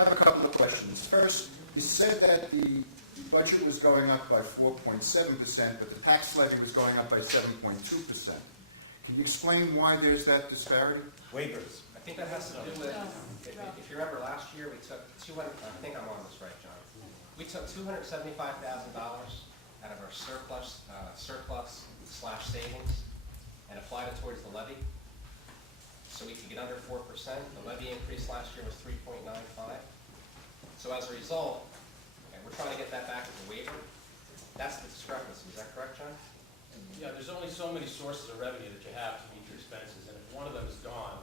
I have a couple of questions. First, you said that the budget was going up by 4.7%, but the tax levy was going up by 7.2%. Can you explain why there's that disparity? Waivers. I think that has to do with, if you remember last year, we took 200, I think I'm on this right, John. We took $275,000 out of our surplus/savings and applied it towards the levy. So we could get under 4%. The levy increase last year was 3.95. So as a result, we're trying to get that back as a waiver. That's the discrepancy. Is that correct, John? Yeah, there's only so many sources of revenue that you have to meet your expenses, and if one of them is gone,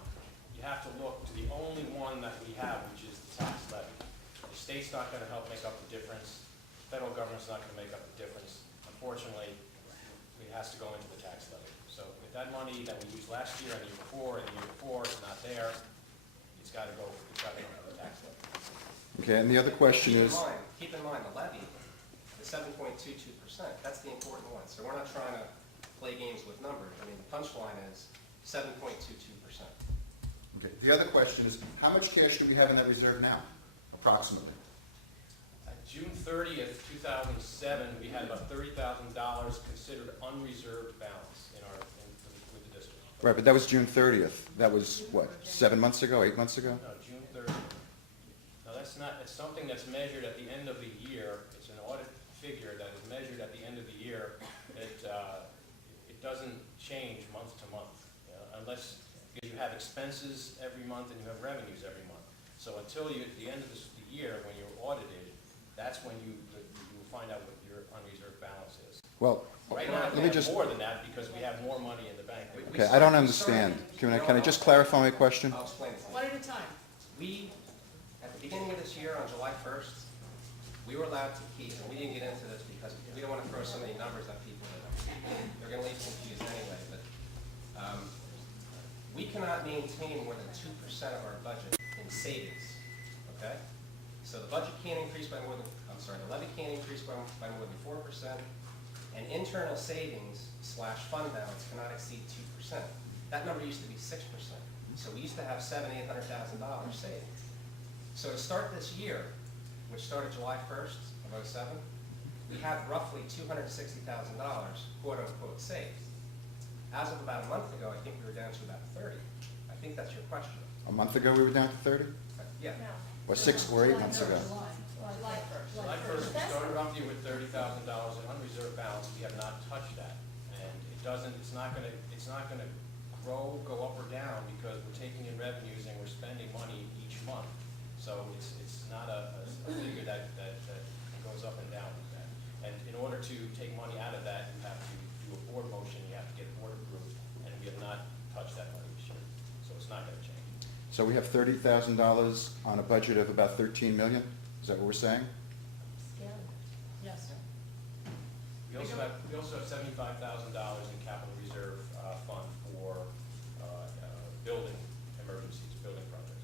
you have to look to the only one that we have, which is the tax levy. The state's not going to help make up the difference. The federal government's not going to make up the difference. Unfortunately, it has to go into the tax levy. So if that money that we used last year and the year before is not there, it's got to go to the tax levy. Okay, and the other question is... Keep in mind the levy, the 7.22%, that's the important one. So we're not trying to play games with numbers. I mean, the punchline is 7.22%. Okay, the other question is, how much cash do we have in that reserve now, approximately? June 30th, 2007, we had about $30,000 considered unreserved balance with the district. Right, but that was June 30th. That was, what, 7 months ago, 8 months ago? No, June 30th. No, that's not, it's something that's measured at the end of the year. It's an audit figure that is measured at the end of the year. It doesn't change month to month, unless you have expenses every month and you have revenues every month. So until you, at the end of the year, when you're audited, that's when you will find out what your unreserved balance is. Well, Right now, let me just... more than that because we have more money in the bank. Okay, I don't understand. Can I just clarify my question? I'll explain it. One at a time. We, at the beginning of this year, on July 1st, we were allowed to keep, and we didn't get into this because we don't want to throw so many numbers at people that they're going to leave confused anyway, but we cannot maintain more than 2% of our budget in savings, okay? So the budget can't increase by more than, the levy can't increase by more than 4%, and internal savings/fund balance cannot exceed 2%. That number used to be 6%. So we used to have $700,000, $800,000 saved. So to start this year, which started July 1st of 07, we have roughly $260,000, quote unquote, saved. As of about a month ago, I think we were down to about 30. I think that's your question. A month ago we were down to 30? Yeah. Or 6 or 8 months ago? July 1st. July 1st, we started off the year with $30,000 in unreserved balance. We have not touched that, and it's not going to go up or down because we're taking in revenues and we're spending money each month. So it's not a figure that goes up and down with that. And in order to take money out of that, you have to do a board motion. You have to get board approved, and we have not touched that money this year. So it's not going to change. So we have $30,000 on a budget of about $13 million? Is that what we're saying? Yes. We also have $75,000 in capital reserve fund for building emergencies, building projects.